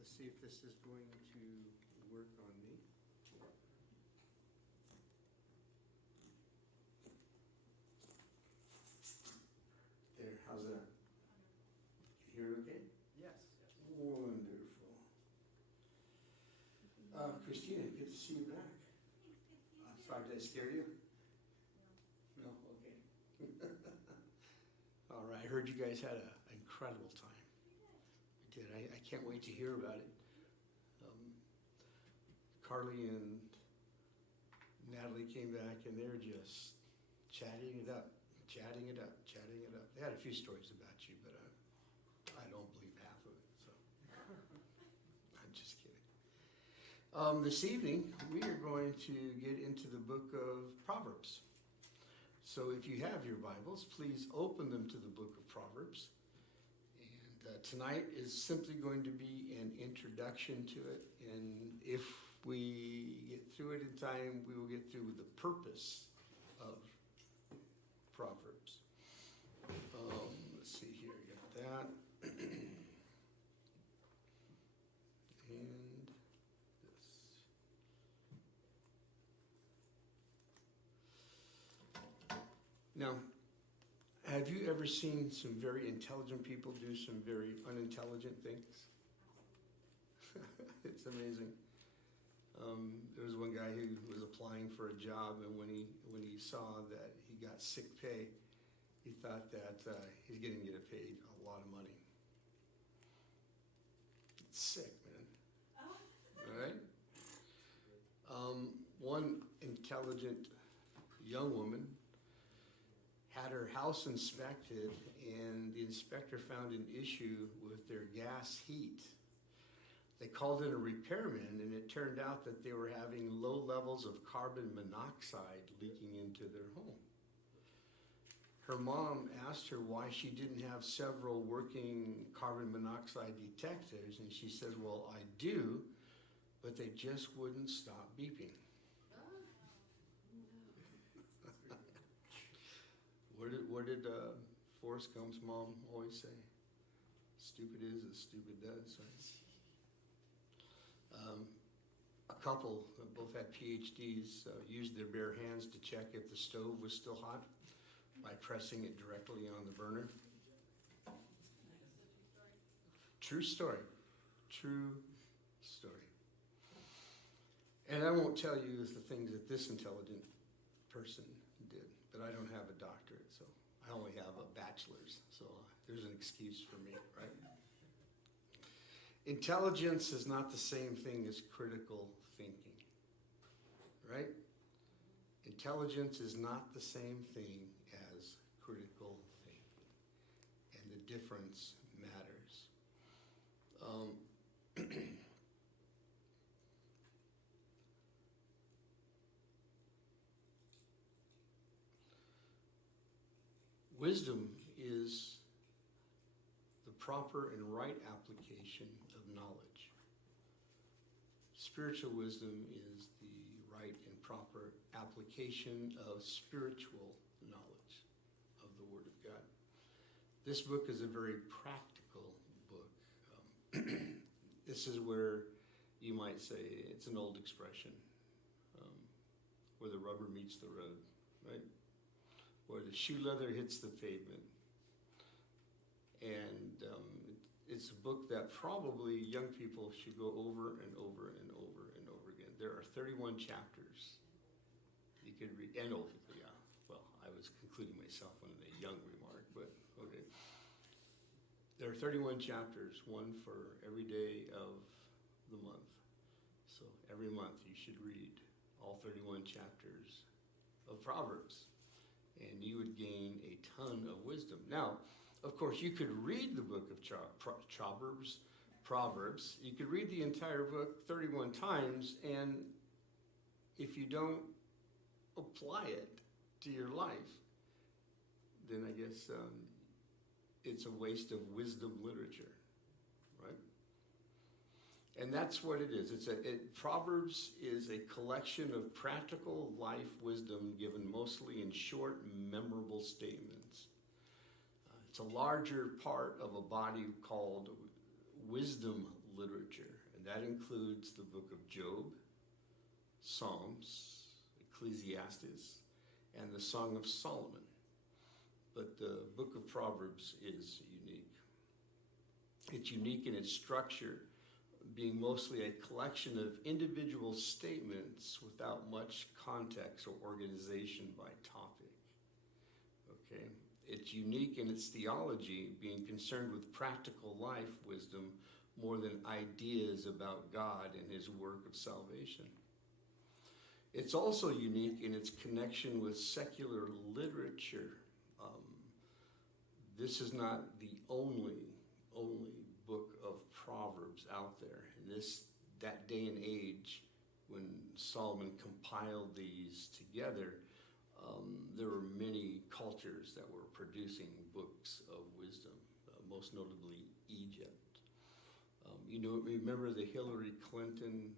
Let's see if this is going to work on me. There, how's that? You hear it okay? Yes. Wonderful. Christina, good to see you back. I'm sorry, did I scare you? No? Okay. All right, I heard you guys had an incredible time. I did. I can't wait to hear about it. Carly and Natalie came back and they're just chatting it up. They had a few stories about you, but I don't believe half of it, so I'm just kidding. This evening, we are going to get into the book of Proverbs. So if you have your Bibles, please open them to the book of Proverbs. And tonight is simply going to be an introduction to it. And if we get through it in time, we will get through with the purpose of Proverbs. Let's see here, got that. And this. Now, have you ever seen some very intelligent people do some very unintelligent things? It's amazing. There was one guy who was applying for a job, and when he saw that he got sick pay, he thought that he's going to get paid a lot of money. It's sick, man. All right? One intelligent young woman had her house inspected, and the inspector found an issue with their gas heat. They called in a repairman, and it turned out that they were having low levels of carbon monoxide leaking into their home. Her mom asked her why she didn't have several working carbon monoxide detectors, and she said, well, I do, but they just wouldn't stop beeping. What did Forrest Gump's mom always say? Stupid is as stupid does, right? A couple that both had PhDs used their bare hands to check if the stove was still hot by pressing it directly on the burner. True story. True story. And I won't tell you the things that this intelligent person did, but I don't have a doctorate, so I only have a bachelor's, so there's an excuse for me, right? Intelligence is not the same thing as critical thinking, right? Intelligence is not the same thing as critical thinking, and the difference matters. Wisdom is the proper and right application of knowledge. Spiritual wisdom is the right and proper application of spiritual knowledge of the Word of God. This book is a very practical book. This is where you might say it's an old expression, where the rubber meets the road, right? Where the shoe leather hits the pavement. And it's a book that probably young people should go over and over and over and over again. There are 31 chapters you could read, and old people, yeah. Well, I was concluding myself on a young remark, but okay. There are 31 chapters, one for every day of the month. So every month you should read all 31 chapters of Proverbs, and you would gain a ton of wisdom. Now, of course, you could read the book of Proverbs. You could read the entire book 31 times, and if you don't apply it to your life, then I guess it's a waste of wisdom literature, right? And that's what it is. Proverbs is a collection of practical life wisdom given mostly in short, memorable statements. It's a larger part of a body called wisdom literature, and that includes the book of Job, Psalms, Ecclesiastes, and the Song of Solomon. But the book of Proverbs is unique. It's unique in its structure, being mostly a collection of individual statements without much context or organization by topic. Okay? It's unique in its theology, being concerned with practical life wisdom more than ideas about God and his work of salvation. It's also unique in its connection with secular literature. This is not the only book of Proverbs out there. In that day and age, when Solomon compiled these together, there were many cultures that were producing books of wisdom, most notably Egypt. Remember the Hillary Clinton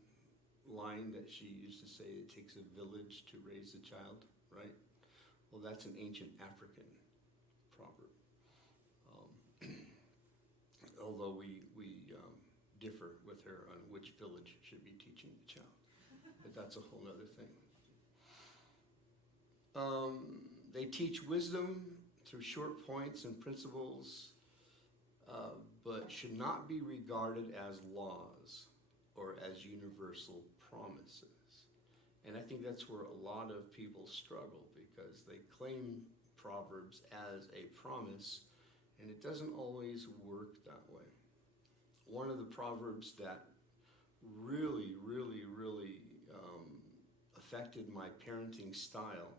line that she used to say, it takes a village to raise a child, right? Well, that's an ancient African proverb. Although we differ with her on which village should be teaching the child. But that's a whole other thing. They teach wisdom through short points and principles, but should not be regarded as laws or as universal promises. And I think that's where a lot of people struggle, because they claim Proverbs as a promise, and it doesn't always work that way. One of the Proverbs that really affected my parenting style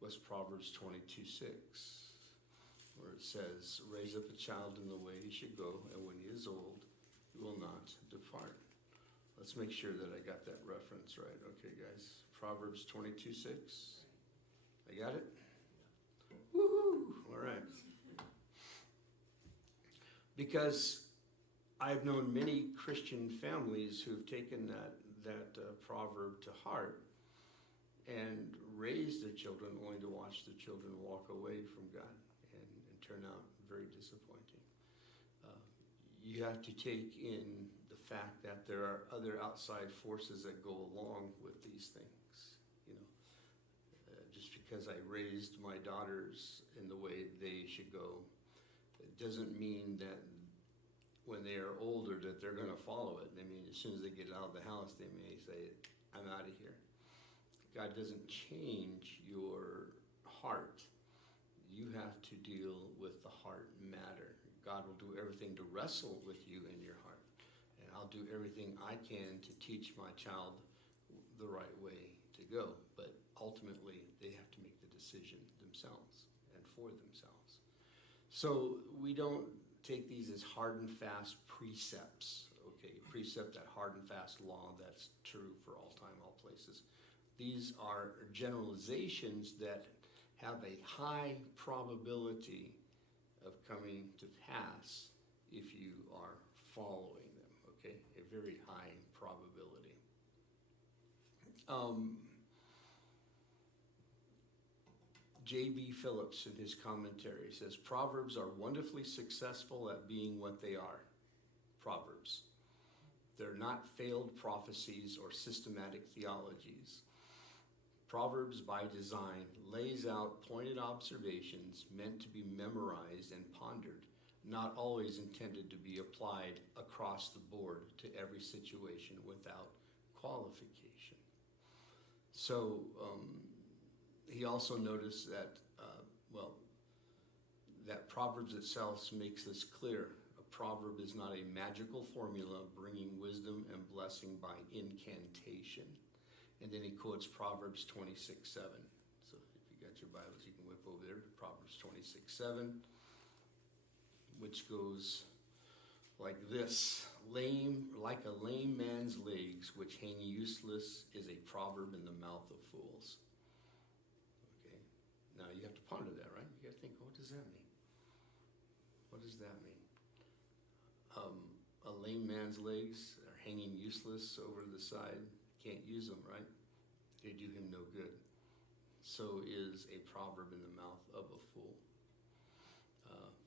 was Proverbs 22:6, where it says, raise up a child in the way he should go, and when he is old, he will not depart. Let's make sure that I got that reference right. Okay, guys. Proverbs 22:6. I got it? Woohoo! All right. Because I've known many Christian families who've taken that proverb to heart and raised their children only to watch their children walk away from God and turn out very disappointing. You have to take in the fact that there are other outside forces that go along with these things. Just because I raised my daughters in the way they should go, it doesn't mean that when they are older that they're going to follow it. I mean, as soon as they get out of the house, they may say, I'm out of here. God doesn't change your heart. You have to deal with the heart matter. God will do everything to wrestle with you in your heart. And I'll do everything I can to teach my child the right way to go. But ultimately, they have to make the decision themselves and for themselves. So we don't take these as hard and fast precepts, okay? Precept, that hard and fast law that's true for all time, all places. These are generalizations that have a high probability of coming to pass if you are following them, okay? A very high probability. J.B. Phillips, in his commentary, says, Proverbs are wonderfully successful at being what they are, Proverbs. They're not failed prophecies or systematic theologies. Proverbs, by design, lays out pointed observations meant to be memorized and pondered, not always intended to be applied across the board to every situation without qualification. So, he also noticed that, that Proverbs itself makes this clear. A proverb is not a magical formula bringing wisdom and blessing by incantation. And then he quotes Proverbs 26:7. So if you got your Bibles, you can whip over there to Proverbs 26:7, which goes like this. Like a lame man's legs, which hang useless, is a proverb in the mouth of fools. Now, you have to ponder that, right? You got to think, what does that mean? What does that mean? A lame man's legs are hanging useless over the side. Can't use them, right? They do him no good. So is a proverb in the mouth of a fool.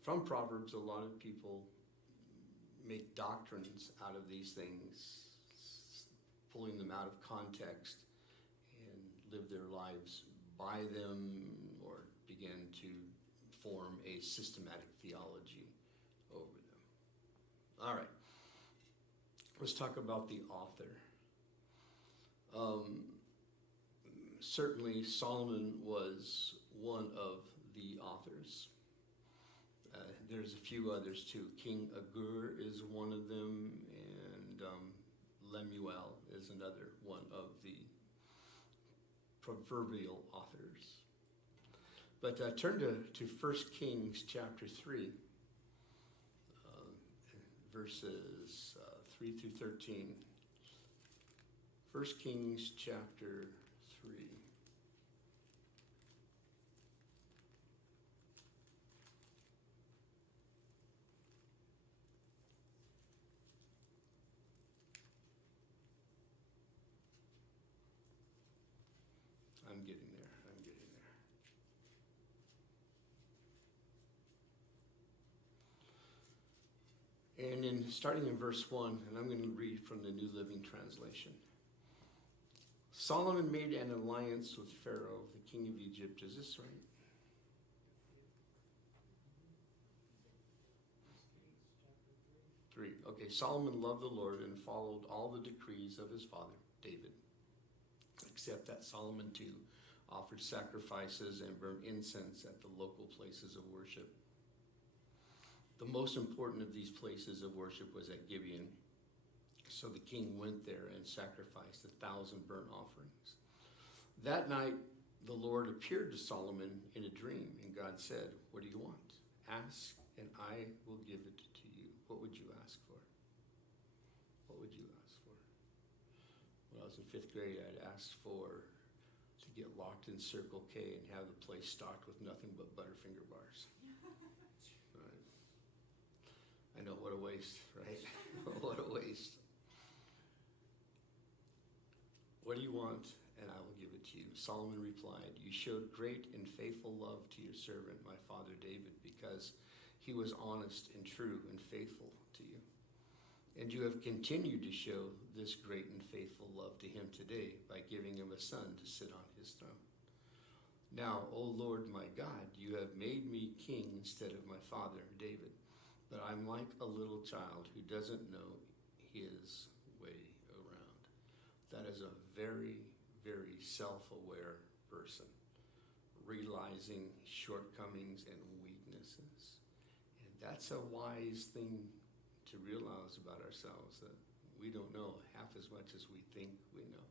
From Proverbs, a lot of people make doctrines out of these things, pulling them out of context, and live their lives by them, or begin to form a systematic theology over them. All right, let's talk about the author. Certainly Solomon was one of the authors. There's a few others too. King Agur is one of them, and Lemuel is another one of the proverbial authors. But turn to 1 Kings chapter 3, verses 3 through 13. 1 Kings chapter 3. I'm getting there. And starting in verse 1, and I'm going to read from the New Living Translation. Solomon made an alliance with Pharaoh, the king of Egypt. Is this right? Three. Okay, Solomon loved the Lord and followed all the decrees of his father, David. Except that Solomon too offered sacrifices and burned incense at the local places of worship. The most important of these places of worship was at Gibeon. So the king went there and sacrificed 1,000 burnt offerings. That night, the Lord appeared to Solomon in a dream, and God said, "What do you want? Ask, and I will give it to you." What would you ask for? What would you ask for? When I was in 5th grade, I'd asked to get locked in Circle K and have the place stocked with nothing but Butterfinger bars. Right. I know, what a waste, right? What a waste. What do you want? And I will give it to you. Solomon replied, "You showed great and faithful love to your servant, my father David, because he was honest and true and faithful to you. And you have continued to show this great and faithful love to him today by giving him a son to sit on his throne. Now, O Lord my God, you have made me king instead of my father David, but I'm like a little child who doesn't know his way around." That is a very, very self-aware person, realizing shortcomings and weaknesses. And that's a wise thing to realize about ourselves, that we don't know half as much as we think we know.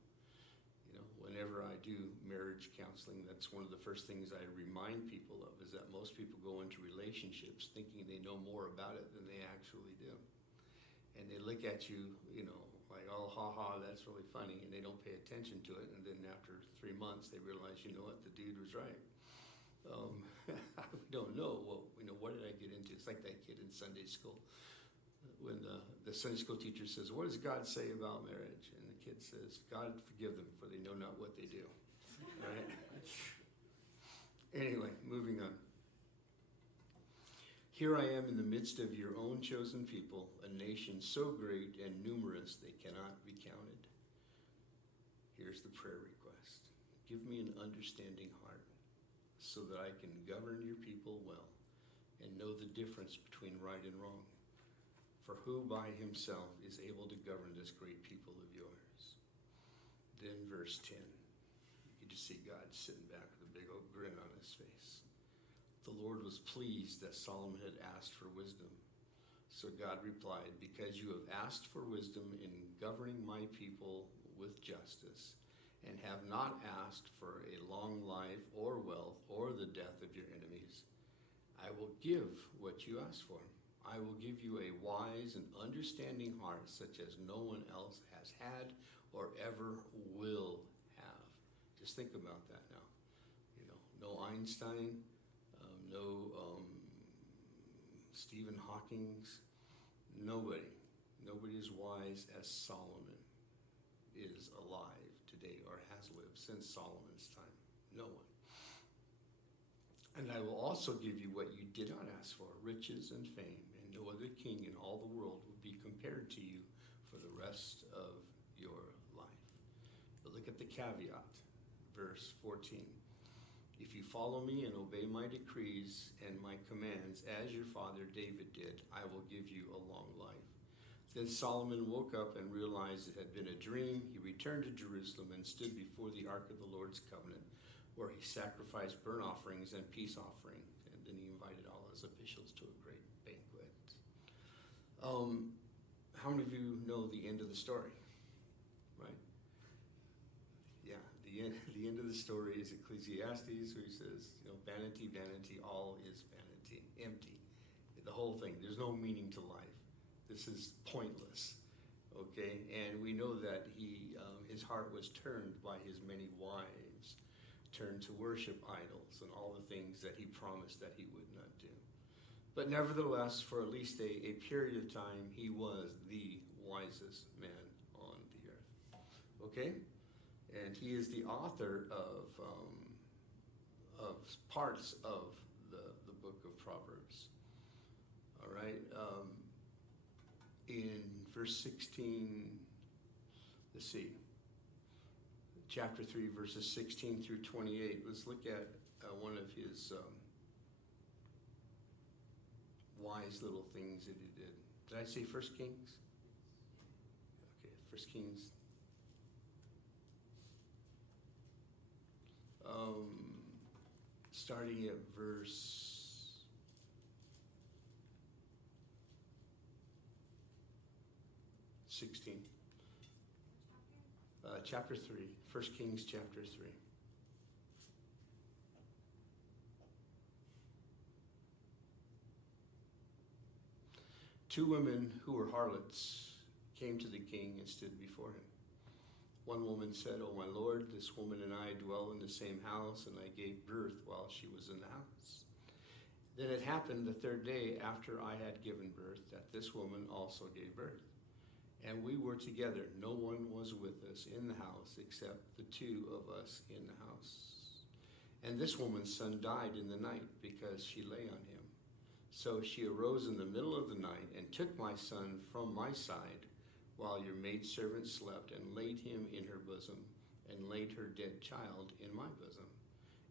You know, whenever I do marriage counseling, that's one of the first things I remind people of, is that most people go into relationships thinking they know more about it than they actually do. And they look at you, you know, like, "Oh, ha ha, that's really funny," and they don't pay attention to it. And then after 3 months, they realize, you know what, the dude was right. We don't know what did I get into? It's like that kid in Sunday school. When the Sunday school teacher says, "What does God say about marriage?" And the kid says, "God forgive them, for they know not what they do." Right? Anyway, moving on. "Here I am in the midst of your own chosen people, a nation so great and numerous they cannot be counted." Here's the prayer request. "Give me an understanding heart so that I can govern your people well and know the difference between right and wrong. For who by himself is able to govern this great people of yours?" Then verse 10. You can just see God sitting back with a big old grin on his face. "The Lord was pleased that Solomon had asked for wisdom. So God replied, 'Because you have asked for wisdom in governing my people with justice, and have not asked for a long life or wealth or the death of your enemies, I will give what you asked for. I will give you a wise and understanding heart such as no one else has had or ever will have." Just think about that now. You know, no Einstein, no Stephen Hawking's, nobody as wise as Solomon is alive today or has lived since Solomon's time. No one. "And I will also give you what you did not ask for, riches and fame, and no other king in all the world will be compared to you for the rest of your life. But look at the caveat, verse 14. If you follow me and obey my decrees and my commands, as your father David did, I will give you a long life. Then Solomon woke up and realized it had been a dream. He returned to Jerusalem and stood before the ark of the Lord's covenant, where he sacrificed burnt offerings and peace offering. And then he invited all his officials to a great banquet. How many of you know the end of the story? Right? Yeah, the end of the story is Ecclesiastes, where he says, vanity, vanity, all is vanity, empty. The whole thing, there's no meaning to life. This is pointless, okay? And we know that his heart was turned by his many wives, turned to worship idols and all the things that he promised that he would not do. But nevertheless, for at least a period of time, he was the wisest man on the earth, okay? And he is the author of parts of the book of Proverbs. All right. In verse 16, let's see, chapter 3, verses 16 through 28. Let's look at one of his wise little things that he did. Did I say First Kings? Okay, First Kings. Starting at verse 16. Chapter 3. 1 Kings chapter 3. Two women who were harlots came to the king and stood before him. One woman said, "O my lord, this woman and I dwell in the same house, and I gave birth while she was in the house. Then it happened the third day after I had given birth that this woman also gave birth. And we were together. No one was with us in the house except the two of us in the house. And this woman's son died in the night because she lay on him. So she arose in the middle of the night and took my son from my side, while your maidservant slept, and laid him in her bosom, and laid her dead child in my bosom.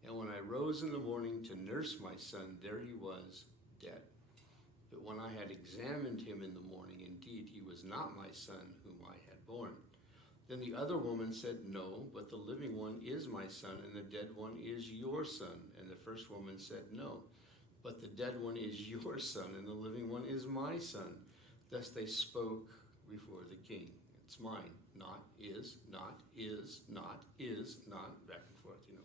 And when I rose in the morning to nurse my son, there he was, dead. But when I had examined him in the morning, indeed he was not my son whom I had born. Then the other woman said, No, but the living one is my son, and the dead one is your son. And the first woman said, No, but the dead one is your son, and the living one is my son. Thus they spoke before the king. It's mine. Not, is, not, is, not, is, not, back and forth, You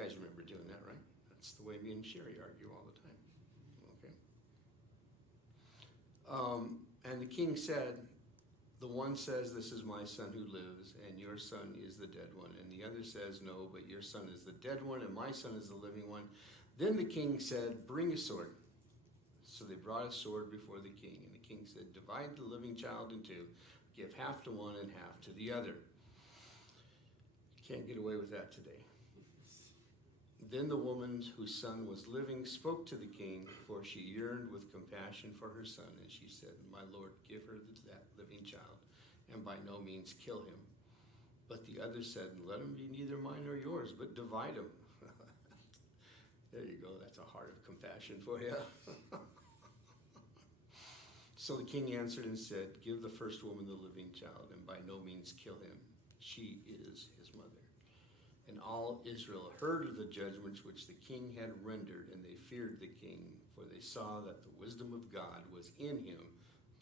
guys remember doing that, right? That's the way me and Sherry argue all the time. Okay. And the king said, the one says, this is my son who lives, and your son is the dead one. And the other says, no, but your son is the dead one, and my son is the living one. Then the king said, bring a sword. So they brought a sword before the king, and the king said, divide the living child in two, give half to one and half to the other. Can't get away with that today. Then the woman whose son was living spoke to the king, for she yearned with compassion for her son, and she said, my lord, give her that living child, and by no means kill him. But the other said, let him be neither mine nor yours, but divide him. There you go, that's a heart of compassion for you. So the king answered and said, give the first woman the living child, and by no means kill him. She is his mother. And all Israel heard of the judgments which the king had rendered, and they feared the king, for they saw that the wisdom of God was in him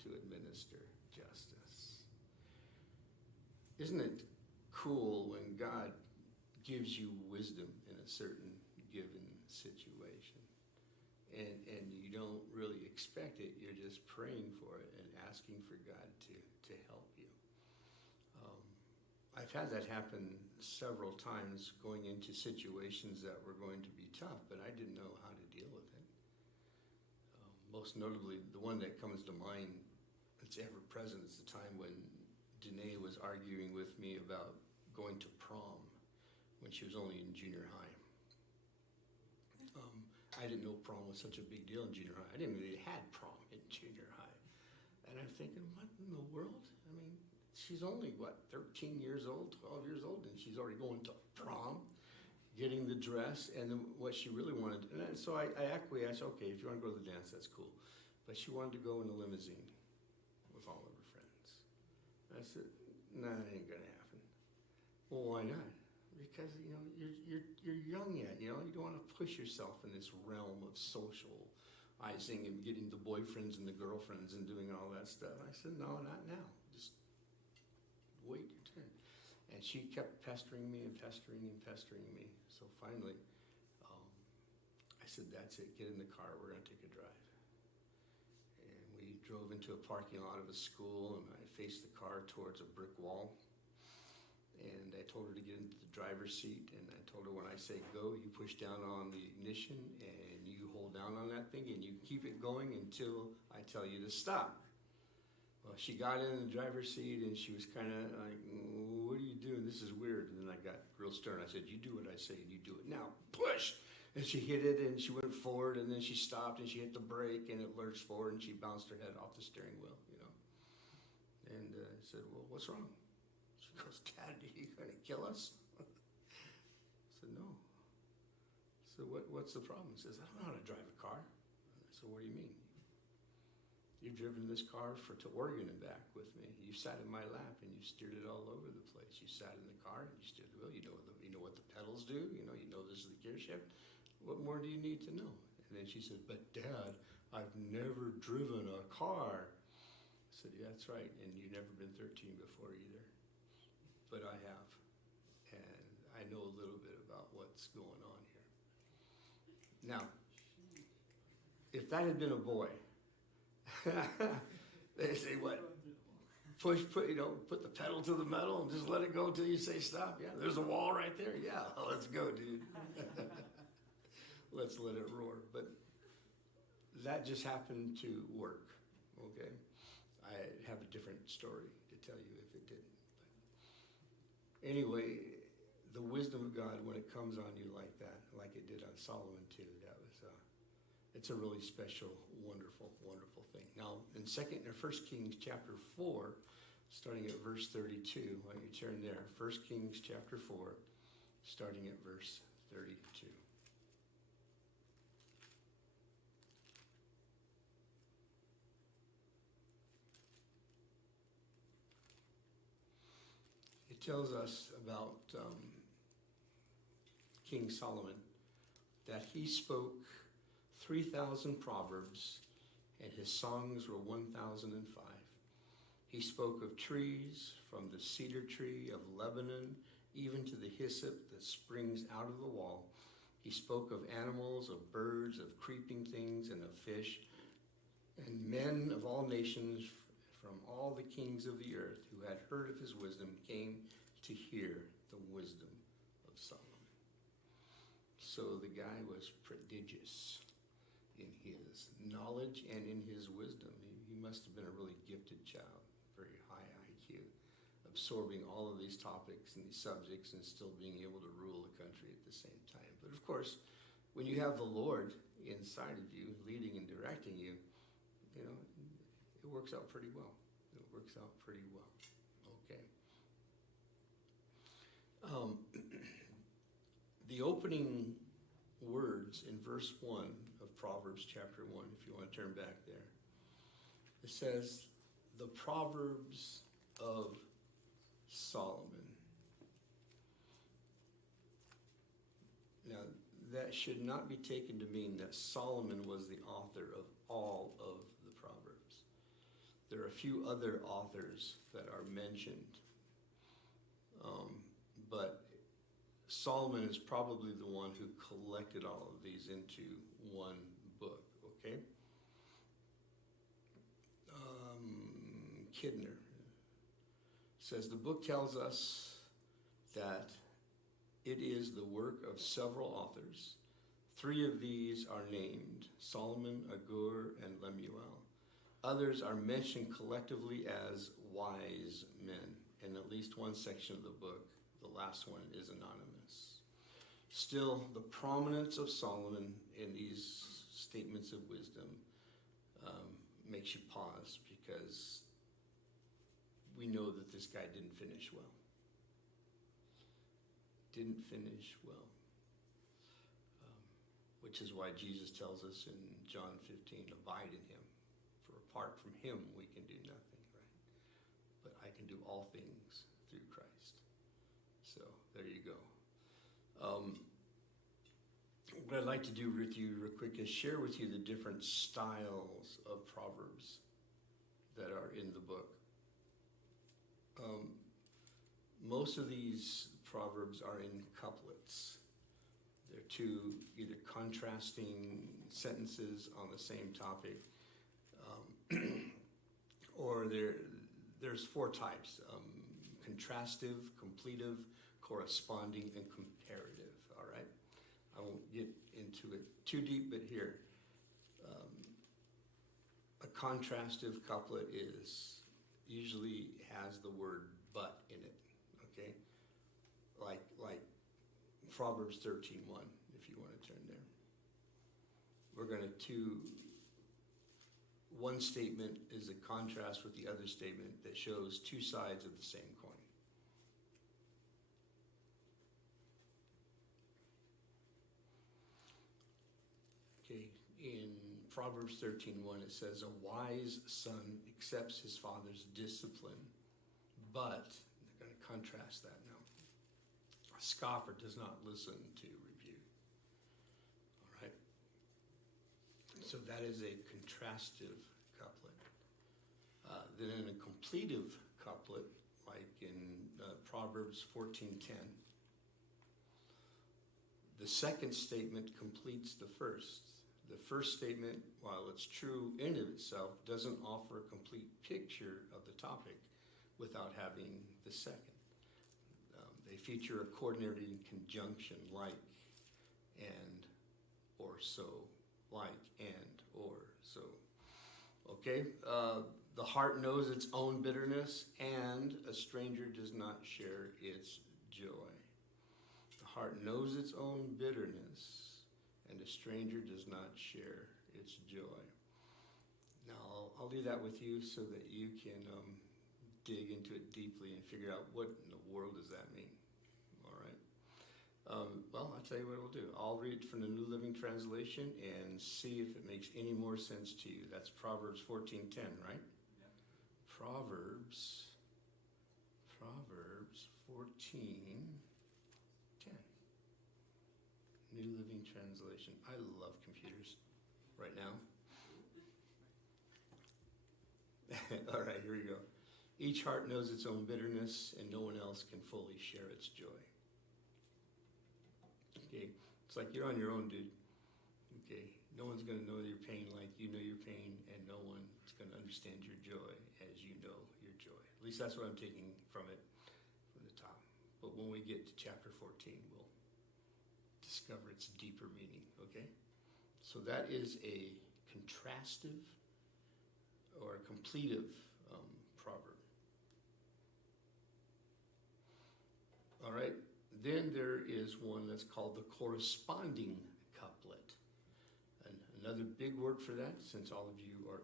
to administer justice. Isn't it cool when God gives you wisdom in a certain given situation? And you don't really expect it. You're just praying for it and asking for God to help you. I've had that happen several times going into situations that were going to be tough, but I didn't know how to deal with it. Most notably, the one that comes to mind that's ever present is the time when Danae was arguing with me about going to prom when she was only in junior high. I didn't know prom was such a big deal in junior high. I didn't know they had prom in junior high. And I'm thinking, what in the world? I mean, she's only, 13 years old, 12 years old, and she's already going to prom, getting the dress, and then what she really wanted. And so I acquiesced, okay, if you want to go to the dance, that's cool. But she wanted to go in a limousine with all of her friends. I said, nah, that ain't gonna happen. Well, why not? Because, you're young yet, you don't want to push yourself in this realm of socializing and getting the boyfriends and the girlfriends and doing all that stuff. I said, no, not now. Just wait your turn. And she kept pestering me and pestering and pestering me. So finally, I said, that's it, get in the car, we're gonna take a drive. And we drove into a parking lot of a school, and I faced the car towards a brick wall. And I told her to get into the driver's seat, and I told her, when I say go, you push down on the ignition and you hold down on that thing and you keep it going until I tell you to stop. Well, she got in the driver's seat and she was kind of like, what are you doing? This is weird. And then I got real stern. I said, you do what I say and you do it now. Push! And she hit it and she went forward, and then she stopped and she hit the brake and it lurched forward and she bounced her head off the steering wheel, And I said, well, what's wrong? She goes, Dad, are you going to kill us? I said, no. So what's the problem? He says, I don't know how to drive a car. I said, what do you mean? You've driven this car to Oregon and back with me. You sat in my lap and you steered it all over the place. You sat in the car and you steered the wheel. You know what the pedals do. You know this is the gear shift. What more do you need to know? And then she said, but Dad, I've never driven a car. I said, yeah, that's right. And you've never been 13 before either. But I have, and I know a little bit about what's going on here. Now, if that had been a boy, they say what? Put the pedal to the metal and just let it go until you say stop. Yeah, there's a wall right there. Yeah, let's go, dude. Let's let it roar. But that just happened to work, okay? I have a different story to tell you if it didn't. Anyway, the wisdom of God, when it comes on you like that, like it did on Solomon too, it's a really special, wonderful, wonderful thing. Now, in 1 Kings chapter 4, starting at verse 32, why don't you turn there? 1 Kings chapter 4, starting at verse 32. It tells us about King Solomon that he spoke 3,000 proverbs, and his songs were 1,005. He spoke of trees, from the cedar tree of Lebanon, even to the hyssop that springs out of the wall. He spoke of animals, of birds, of creeping things, and of fish. And men of all nations, from all the kings of the earth who had heard of his wisdom, came to hear the wisdom of Solomon. So the guy was prodigious in his knowledge and in his wisdom. He must have been a really gifted child, very high IQ, absorbing all of these topics and these subjects and still being able to rule a country at the same time. But of course, when you have the Lord inside of you, leading and directing you, it works out pretty well. It works out pretty well. Okay. The opening words in verse 1 of Proverbs chapter 1, if you want to turn back there, it says, the Proverbs of Solomon. Now, that should not be taken to mean that Solomon was the author of all of the Proverbs. There are a few other authors that are mentioned, but Solomon is probably the one who collected all of these into one book, okay? Kidner says, the book tells us that it is the work of several authors. 3 of these are named, Solomon, Agur, and Lemuel. Others are mentioned collectively as wise men in at least one section of the book. The last one is anonymous. Still, the prominence of Solomon in these statements of wisdom makes you pause, because we know that this guy didn't finish well. Didn't finish well. Which is why Jesus tells us in John 15, abide in him. For apart from him, we can do nothing, right? But I can do all things through Christ. So there you go. What I'd like to do with you real quick is share with you the different styles of Proverbs that are in the book. Most of these Proverbs are in couplets. They're two either contrasting sentences on the same topic, or there's four types: contrastive, completive, corresponding, and comparative. All right, I won't get into it too deep, but here, a contrastive couplet usually has the word "but" in it. Okay, like Proverbs 13:1, if you want to turn there. We're going to one statement is a contrast with the other statement that shows two sides of the same coin. Okay, in Proverbs 13:1 it says, a wise son accepts his father's discipline, but, they're going to contrast that now, a scoffer does not listen to rebuke. All right? So that is a contrastive couplet. Then in a completive couplet, like in Proverbs 14:10, the second statement completes the first. The first statement, while it's true in of itself, doesn't offer a complete picture of the topic without having the second. They feature a coordinating conjunction, like, and, or so, like, and, or so. Okay? The heart knows its own bitterness, and a stranger does not share its joy. The heart knows its own bitterness, and a stranger does not share its joy. Now, I'll leave that with you so that you can dig into it deeply and figure out what in the world does that mean. All right. Well, I'll tell you what we'll do. I'll read it from the New Living Translation and see if it makes any more sense to you. That's Proverbs 14:10, right? Yeah. Proverbs 14:10. New Living Translation. I love computers right now. All right, here we go. Each heart knows its own bitterness, and no one else can fully share its joy. Okay, it's like you're on your own, dude. Okay, no one's going to know your pain like you know your pain, and no one's going to understand your joy as you know your joy. At least that's what I'm taking from it, from the top. But when we get to chapter 14, we'll discover its deeper meaning, okay? So that is a contrastive or a completive proverb. All right, then there is one that's called the corresponding couplet. And another big word for that, since all of you are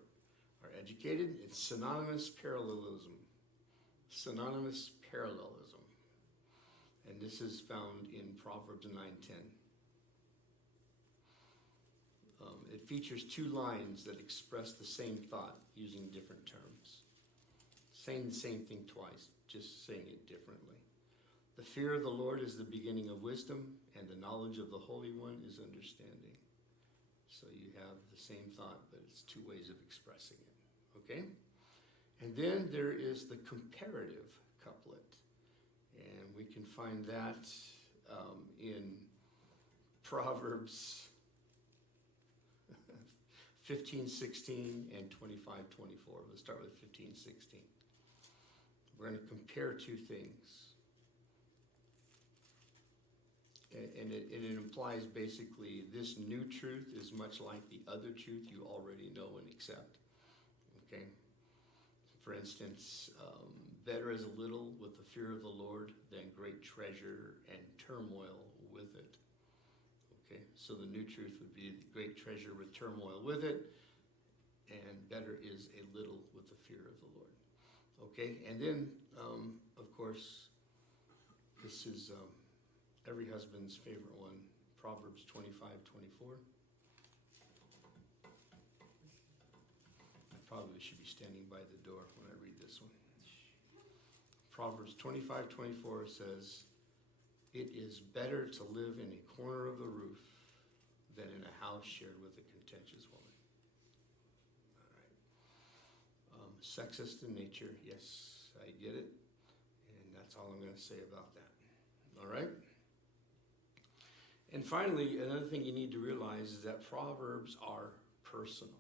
educated, it's synonymous parallelism. Synonymous parallelism. And this is found in Proverbs 9:10. It features two lines that express the same thought using different terms. Saying the same thing twice, just saying it differently. The fear of the Lord is the beginning of wisdom, and the knowledge of the Holy One is understanding. So you have the same thought, but it's two ways of expressing it. Okay? And then there is the comparative couplet. And we can find that in Proverbs 15:16 and 25:24. Let's start with 15:16. We're going to compare two things. And it implies basically this new truth is much like the other truth you already know and accept. Okay? For instance, better is a little with the fear of the Lord than great treasure and turmoil with it. Okay, so the new truth would be great treasure with turmoil with it, and better is a little with the fear of the Lord. Okay, and then, of course, this is every husband's favorite one, Proverbs 25:24. I probably should be standing by the door when I read this one. Proverbs 25:24 says, "It is better to live in a corner of the roof than in a house shared with a contentious woman." All right. Sexist in nature, yes, I get it. And that's all I'm going to say about that. All right? And finally, another thing you need to realize is that Proverbs are personal.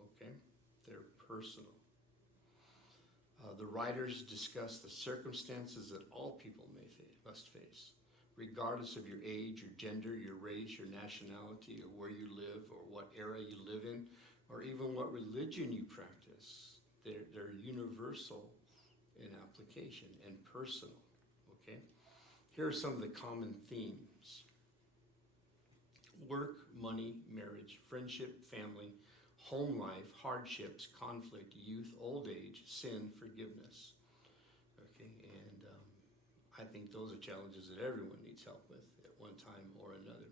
Okay? They're personal. The writers discuss the circumstances that all people must face, regardless of your age, your gender, your race, your nationality, or where you live, or what era you live in, or even what religion you practice. They're universal in application and personal. Okay? Here are some of the common themes: work, money, marriage, friendship, family, home life, hardships, conflict, youth, old age, sin, forgiveness. Okay, and I think those are challenges that everyone needs help with at one time or another.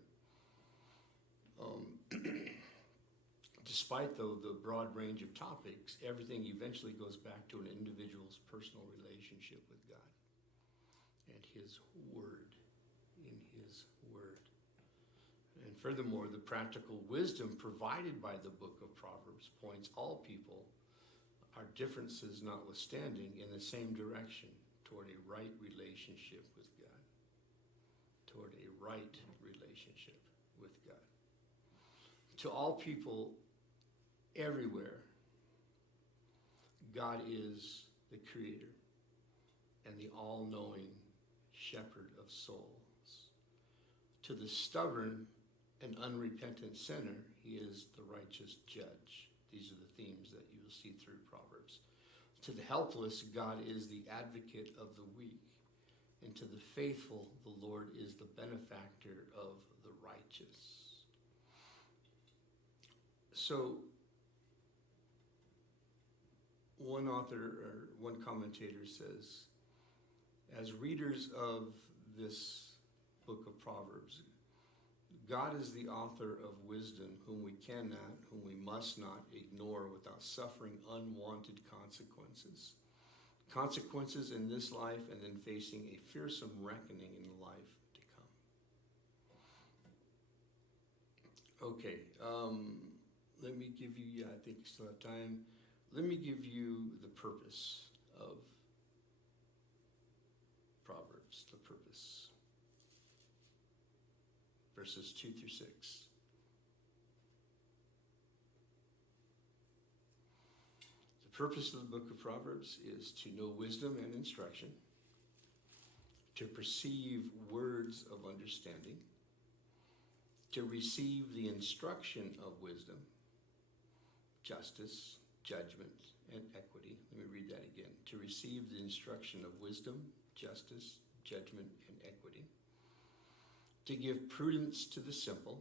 Despite, though, the broad range of topics, everything eventually goes back to an individual's personal relationship with God and His Word, in His Word. And furthermore, the practical wisdom provided by the Book of Proverbs points all people, our differences notwithstanding, in the same direction toward a right relationship with God. Toward a right relationship with God. To all people everywhere, God is the Creator and the all-knowing Shepherd of souls. To the stubborn and unrepentant sinner, He is the righteous judge. These are the themes that you will see through Proverbs. To the helpless, God is the advocate of the weak. And to the faithful, the Lord is the benefactor of the righteous. So, one author or one commentator says, as readers of this book of Proverbs, God is the author of wisdom, whom we cannot, whom we must not ignore without suffering unwanted consequences. Consequences in this life, and then facing a fearsome reckoning in the life to come. Okay, let me give you, I think you still have time. Let me give you the purpose of Proverbs, the purpose. Verses 2 through 6. The purpose of the book of Proverbs is to know wisdom and instruction, to perceive words of understanding, to receive the instruction of wisdom, justice, judgment, and equity. Let me read that again. To receive the instruction of wisdom, justice, judgment, and equity. To give prudence to the simple,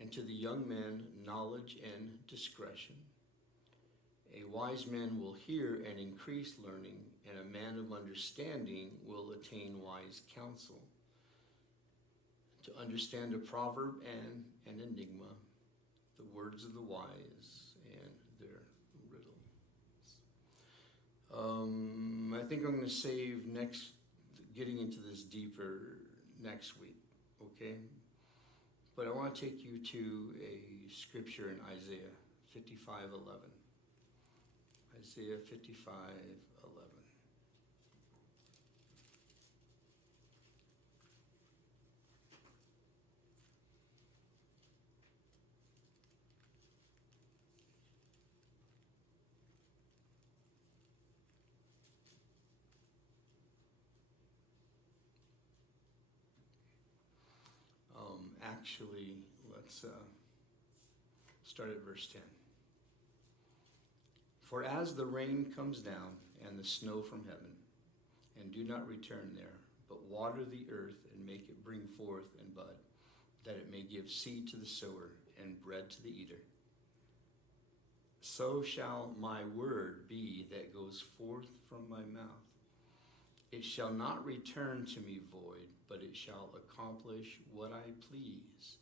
and to the young man knowledge and discretion. A wise man will hear and increase learning, and a man of understanding will attain wise counsel. To understand a proverb and an enigma, the words of the wise and their riddles. I think I'm going to save getting into this deeper next week, okay? But I want to take you to a scripture in Isaiah 55:11. Isaiah 55:11. Actually, let's start at verse 10. For as the rain comes down and the snow from heaven, and do not return there, but water the earth and make it bring forth and bud, that it may give seed to the sower and bread to the eater. So shall my word be that goes forth from my mouth. It shall not return to me void, but it shall accomplish what I please,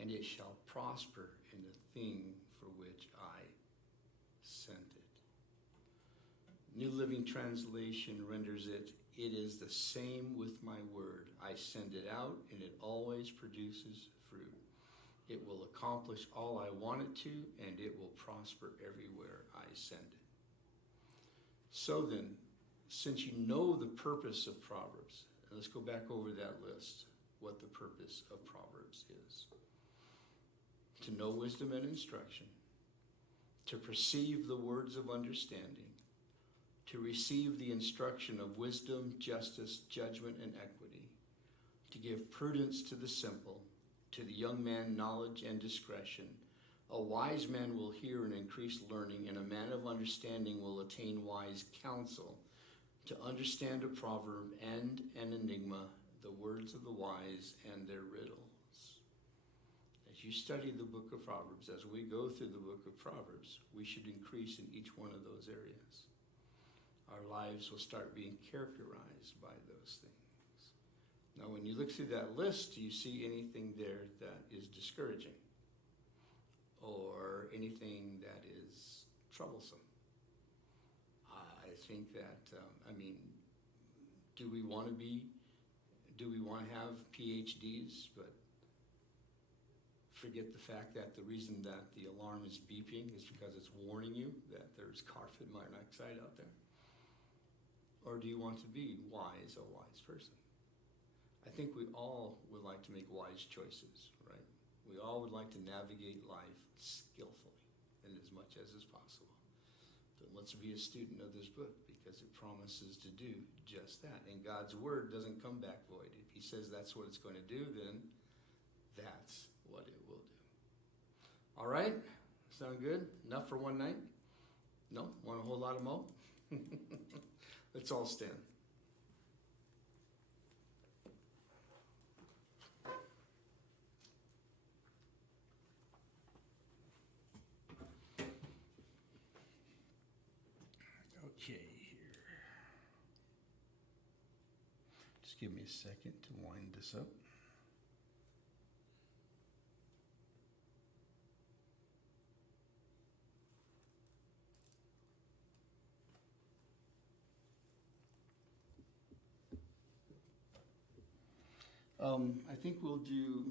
and it shall prosper in the thing for which I sent it. New Living Translation renders it, it is the same with my word. I send it out, and it always produces fruit. It will accomplish all I want it to, and it will prosper everywhere I send it. So then, since you know the purpose of Proverbs, let's go back over that list, what the purpose of Proverbs is. To know wisdom and instruction, to perceive the words of understanding, to receive the instruction of wisdom, justice, judgment, and equity, to give prudence to the simple, to the young man knowledge and discretion. A wise man will hear and increase learning, and a man of understanding will attain wise counsel. To understand a proverb and an enigma, the words of the wise and their riddles. As you study the book of Proverbs, as we go through the book of Proverbs, we should increase in each one of those areas. Our lives will start being characterized by those things. Now, when you look through that list, do you see anything there that is discouraging? Or anything that is troublesome? I think that, do we want to have PhDs, but forget the fact that the reason that the alarm is beeping is because it's warning you that there's carbon monoxide out there? Or do you want to be a wise person? I think we all would like to make wise choices, right? We all would like to navigate life skillfully and as much as is possible. But let's be a student of this book because it promises to do just that. And God's word doesn't come back void. If he says that's what it's going to do, then that's what it will do. All right? Sound good? Enough for one night? No? Want a whole lot of more? Let's all stand. Okay, here. Just give me a second to wind this up. I think we'll do